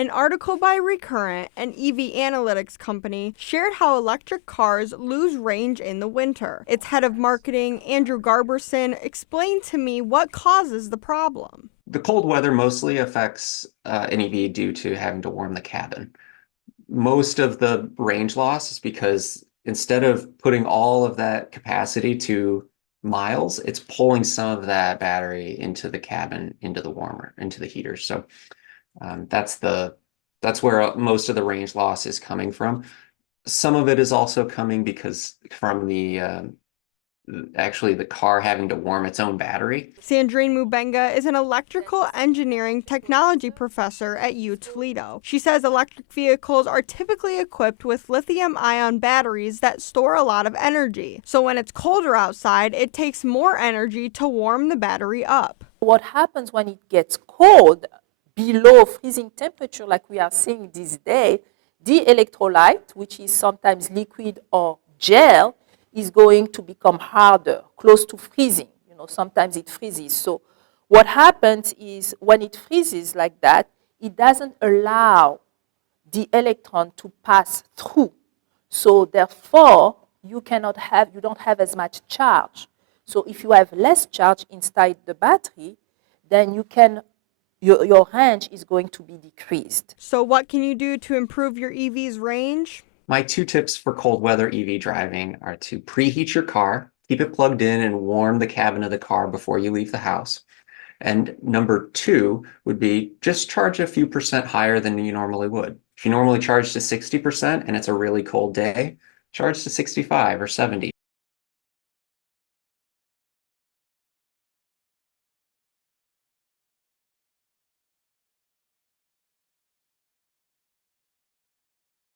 An article by Recurrent, an EV analytics company, shared how electric cars lose range in the winter. Its head of marketing, Andrew Garberson, explained to me what causes the problem. The cold weather mostly affects an EV due to having to warm the cabin. Most of the range loss is because instead of putting all of that capacity to miles, it's pulling some of that battery into the cabin, into the warmer, into the heater. So that's that's where most of the range loss is coming from. Some of it is also coming because from the actually the car having to warm its own battery. Sandrine Mubenga is an electrical engineering technology professor at U Toledo. She says electric vehicles are typically equipped with lithium ion batteries that store a lot of energy. So when it's colder outside, it takes more energy to warm the battery up. What happens when it gets cold, below freezing temperature, like we are seeing this day, the electrolyte, which is sometimes liquid or gel, is going to become harder, close to freezing. You know, sometimes it freezes. So what happens is when it freezes like that, it doesn't allow the electron to pass through. So therefore, you don't have as much charge. So if you have less charge inside the battery, then your range is going to be decreased. So what can you do to improve your EV's range? My two tips for cold weather EV driving are to preheat your car, keep it plugged in and warm the cabin of the car before you leave the house. And number two would be just charge a few percent higher than you normally would. If you normally charge to 60% and it's a really cold day, charge to 65 or 70.